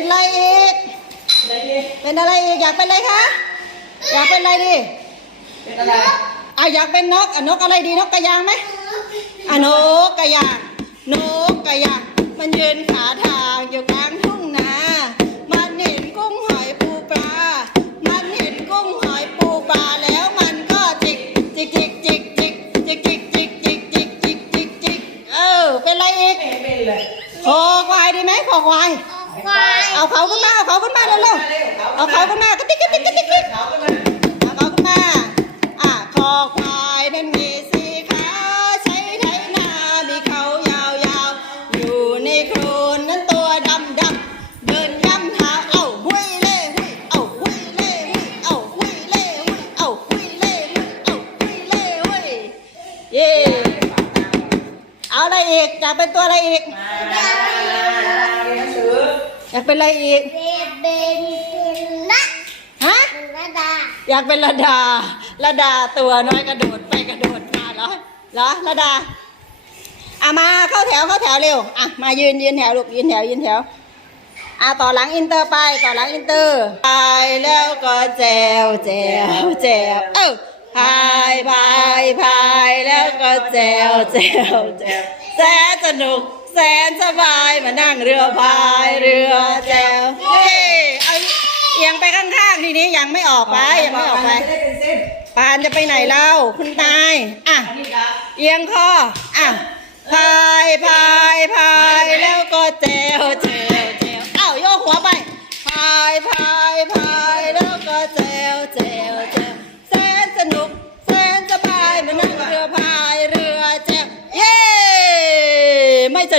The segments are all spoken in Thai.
เป็นอะไรอีกเป็นอะไรอีกอยากเป็นอะไรคะ อยากเป็นอะไรดีเป็นอะไรอะอยากเป็นนกอะนกอะไรดีนกกระยางไหมอะนกกระยาง นกกระยาง มันยืนขาทางอยู่กลางทุ่งนา เอาเขาขึ้นมาเอาเขาขึ้นมาเร็วๆเอาเขาขึ้นมากระติกกระติกกระติกกระติกเขาขึ้นมาเอาเขาขึ้นมาอะคอควายนั้นมีสีขาใช้ไถนามีเขายาวๆอยู่ในโคลนนั้นตัวดำดำๆเดินย่ำเท้าเอ้าหุยเล่หุยเอ้าหุยเล่หุยเอ้าหุยเล่หุยเอ้าหุยเล่หุยเอ้าหุยเล่หุยเย่เอาอะไรอีกอยากเป็นตัวอะไรอีก อยากเป็นอะไรอีกเบเบนนะฮะระดาอยากเป็นระดาระดาตัวน้อยกระโดดไปกระโดดมาเหรอเหรอระดาอะมาเข้าแถวเข้าแถวเร็วอะมายืนยืนแถวลูกยืนแถวยืนแถวอะต่อหลังอินเตอร์ไปต่อหลังอินเตอร์พายแล้วก็แจวแจวแจวเออพายพายพายแล้วก็แจวแจวแจวแสนสนุกแส นสบายมานั่งเรือพายเรือแจวเฮ้เอาเอียงไปข้างๆทีนี้ยังไม่ออกไปยังไม่ออกไปจะได้เป็นเส้นปานจะไปไหนเล่าคุณตายอะอันนี้ครับเอียงคออะพายพายพายแล้วก็แจวแจ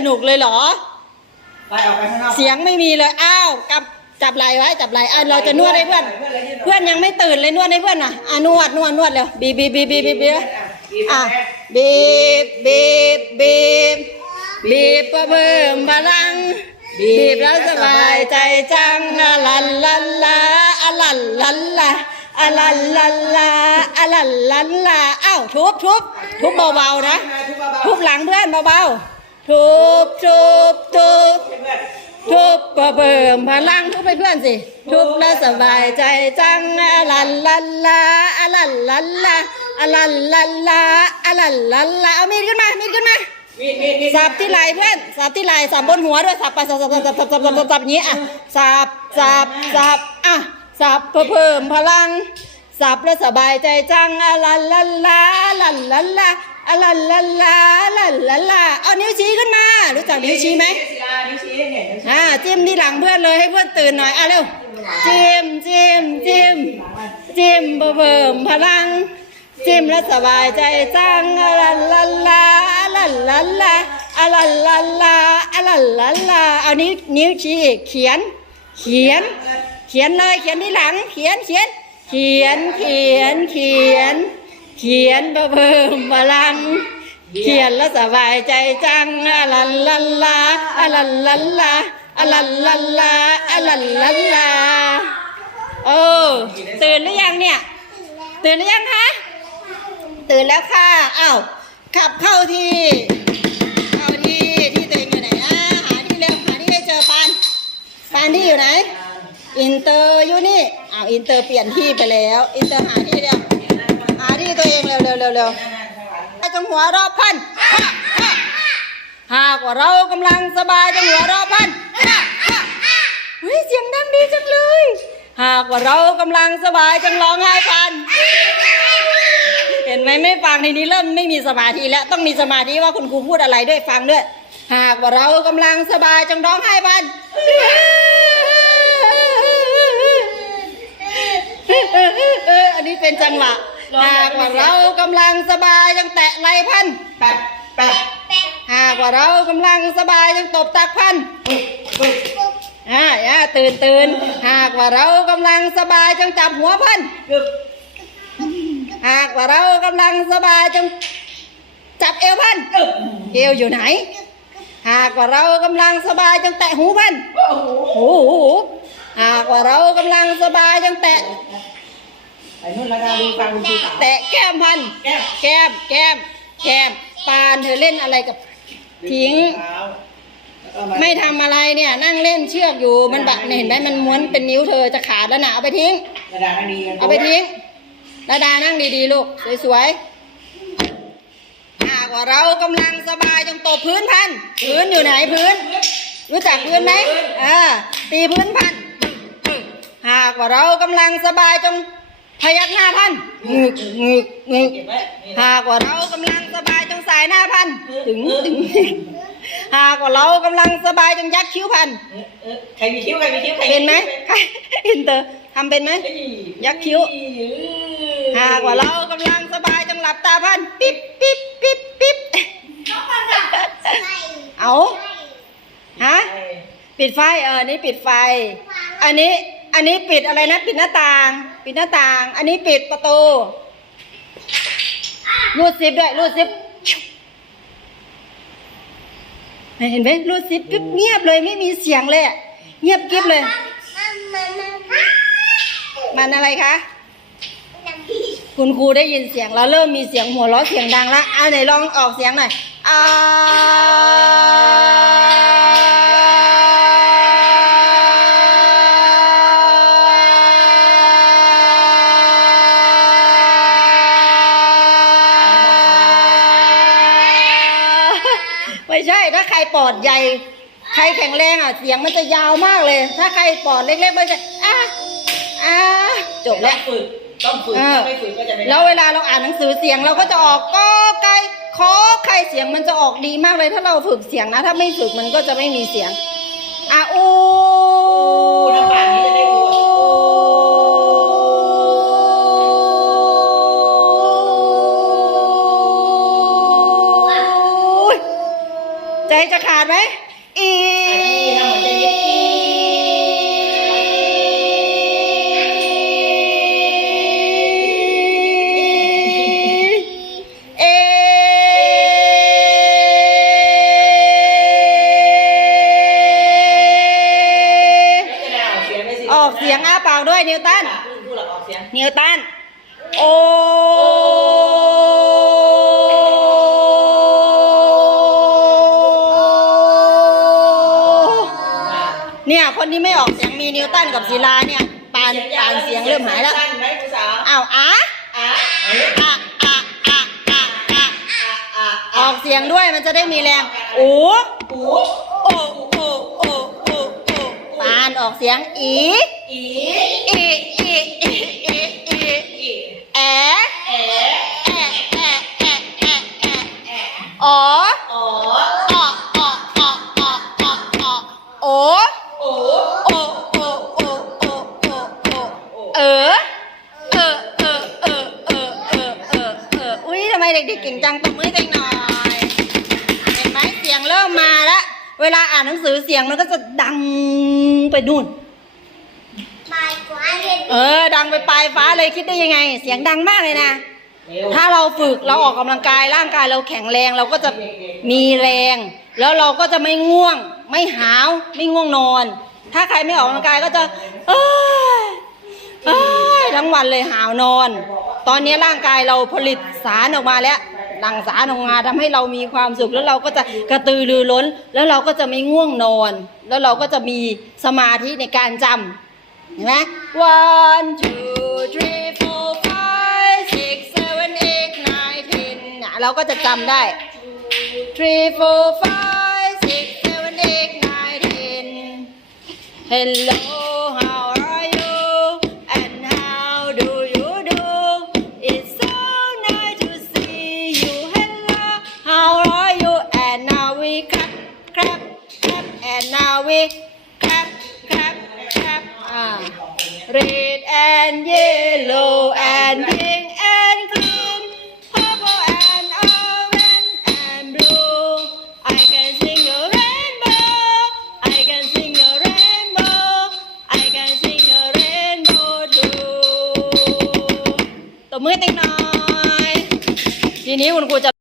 นุกเลยเหรอไปออกไปข้างนอกเสียงไม่มีเลย อ้าวกลับจับไหล่ไว้จับไหล่อะเราจะนวดให้เพื่อน เพื่อนยังไม่ตื่นเลยนวดให้เพื่อนน่ะอะนวดนวดนวดเร็วบีบบีบบีบบีบบีบบีบอะบีบบีบบีบบีบเพื่อเพิ่มพลัง บีบแล้วสบายใจจังอะลันลันลาอะลันลันลาอะลันลันลาอะลันลันลาอ้าวทุบทุบทุบเบาๆนะทุบหลังเพื่อนเบาๆ ทุบทุบทุบทุบก็เพิ่มพลังทุบไปเพื่อนสิ ทุบแล้วสบายใจจังอลันลันลาอลันลันลาอลันลันลาอลันลันลาเอามีดขึ้นมา มีดขึ้นมาสับที่ไหลเพื่อนสับที่ไหลสับบนหัวด้วยสับไปสับสับสับสับสับสับสับอย่นี้อะสับสับสับอะสับเพิ่มพลังสับแล้วสบายใจจังอลันลันลาอลันลันลา อะลันลันลาอะลันลันลาเอานิ้วชี้ขึ้นมา รู้จักนิ้วชี้ไหมศิลานิ้วชี้เนี่ยนิ้วชี้อ่าจิ้มที่หลังเพื่อนเลยให้เพื่อนตื่นหน่อยอะเร็วจิ้มจิ้มจิ้มจิ้มเพิ่มพลัง จิ้มแล้วสบายใจจังอะลันลันลาอะลันลันลาอะลันลันลาอะลันลันลาเอานิ้วนิ้วชี้อีกเขียน เขียน เขียนเลยเขียนที่หลัง เขียนเขียน เขียนเขียนเขียน เขียนเพิ่มพลัง เขียนแล้วสบายใจจังอะลันลันลาอะลันลันลาอะลันลันลาอะลันลันลาโอ้ตื่นหรือยังเนี่ย ตื่นหรือยังคะตื่นแล้วค่ะอ้าวขับเข้าที่เข้าที่ที่ตัวเองอยู่ไหนอะหาที่เร็วหาที่ให้เจอปานปานที่อยู่ไหนอินเตอร์อยู่นี่อ้าวอินเตอร์เปลี่ยนที่ไปแล้ว อินเตอร์หาที่เร็วหาที่ตัว งเร็วเร็วเร็วเร็วจงหัวราะพันหากว่าเรากำลังสบายจงหัวราะพันเฮ้ยเสียงดังดีจังเลย หากว่าเรากำลังสบายจงร้องไห้พันเห็นไหมไม่ฟังทีนี้เริ่มไม่มีสมาธิแล้วต้องมีสมาธิว่าคุณครูพูดอะไรด้วยฟังด้วย หากว่าเรากำลังสบายจงร้องไห้พันอันนี้เป็นจังหวะ หากว่าเรากำลังสบายจงแตะไหลพันแปะแปะหากว่าเรากำลังสบายจงตบตักพันปึ๊บปึ๊บอ่าอย่าตื่นตื่นหากว่าเรากำลังสบายจงจับหัวพันกึบหากว่าเรากำลังสบายจงจับเอวพันกึบเอวอยู่ไหน หากว่าเรากำลังสบายจงแตะหูพันโอ้โหโอ้โหหากว่าเรากำลังสบายจงแตะ ไอ้นุ่นแล้วนะดูฟังคุณครูสาวแตะแก้มพัน แก้มแก้ม แก้ม แก้ม ปานเธอเล่นอะไรกับ ทิ้ง เท้าแล้วก็าไม่ทำอะไรเนี่ย นั่งเล่นเชือกอยู่ มันบักเนี่ยเห็นไหมมันม้วนเป็นนิ้วเธอจะขาดแล้วนะเอาไปทิ้งทระดาไม่ดีเอาไปทิ้งระดานั่งดีๆ ลูก สวยๆหากว่าเรากำลังสบายจงตบพื้นพัน พื้นอยู่ไหนพื้น รู้จักพื้นไหมเออตีพื้นพัน หากว่าเรากำลังสบายจง พยักหน้าพันงึกงึกงึกเก็บไว้นี่หากว่าเรากำลังสบายจงสายหน้าพันถึงถึงหากว่าเรากำลังสบายจงยักคิ้วพันเออเออใครมีคิ้วใครมีคิ้วใครเป็นไหมใครอินเตอร์ทำเป็นไหมเอ้ยักคิ้ว หากว่าเรากำลังสบายจงหลับตาพันปิ๊บปิ๊บปิ๊บปิ๊บเอาฮะเออปิดไฟเอออันนี้ปิดไฟ อันนี้ อันนี้ปิดอะไรนะ ปิดหน้าต่าง ปิดหน้าต่าง อันนี้ปิดประตูรูดซิปด้วยรูดซิปเห็นไหมรูดซิปปิ๊บเงียบเลยไม่มีเสียงเลยเงียบกิ๊บเลย มันอะไรคะคุณครูได้ยินเสียงแล้วเริ่มมีเสียงหัวเราะเสียงดังละอ่าไหนลองออกเสียงหน่อยอ่า ปอดใหญ่ ใครแข็งแรงอะเสียงมันจะยาวมากเลย ถ้าใครปอดเล็กๆมันจะอะอะจบแล้ว ต้องฝึกต้องฝึกเออ ถ้าไม่ฝึกก็จะไม่ได้แล้วเวลาเราอ่านหนังสือเสียงเราก็จะออกก็ไก่ขอไข่เสียงมันจะออกดีมากเลย ถ้าเราฝึกเสียงนะ ถ้าไม่ฝึกมันก็จะไม่มีเสียงอะอู จะขาดไหมอีออกเสียงอ้าปากด้วยนิวตันนิวตัน โอ เนี่ย คนที่ไม่ออกเสียงมีนิวตันกับศิลาเนี่ยปานปานเสียงเริ่มหายแล้วสั้นไหมครูสาวอ้าวอะอะเอ้ยอะอะอะอะอะอะอะออกเสียงด้วยมันจะได้มีแรงโอ้ปูโอ้โอ้โอ้โอ้โอ้ปานออกเสียงอีอีอีอีอีอีอีอี เด็กๆเก่งจังตบมือให้ตัวเองหน่อย เห็นไหมเสียงเริ่มมาแล้ว เวลาอ่านหนังสือเสียงมันก็จะดังไปนู่น เออ ดังไปปลายฟ้าเลยคิดได้ยังไง เสียงดังมากเลยนะเร็วถ้าเราฝึกเราออกกำลังกายร่างกายเราแข็งแรงเราก็จะมีแรง แล้วเราก็จะไม่ง่วง ไม่หาว ไม่ง่วงนอน ถ้าใครไม่ออกกำลังกายก็จะเอ้ยเอ้ยทั้งวันเลยหาวนอน ตอนนี้ร่างกายเราผลิตสารออกมาแล้วหลั่งสารออกมาทำให้เรามีความสุขแล้วเราก็จะกระตือรือร้น แล้วเราก็จะไม่ง่วงนอน แล้วเราก็จะมีสมาธิในการจำเห็นไหม one two three four five six seven eight nine ten เราก็จะจำได้ three four five six seven eight nine ten hello pink and green purple and orange and blue I can sing a rainbow I can sing a rainbow I can sing a rainbow too ตบมือให้เต็งหน่อย ทีนี้คุณครูจะ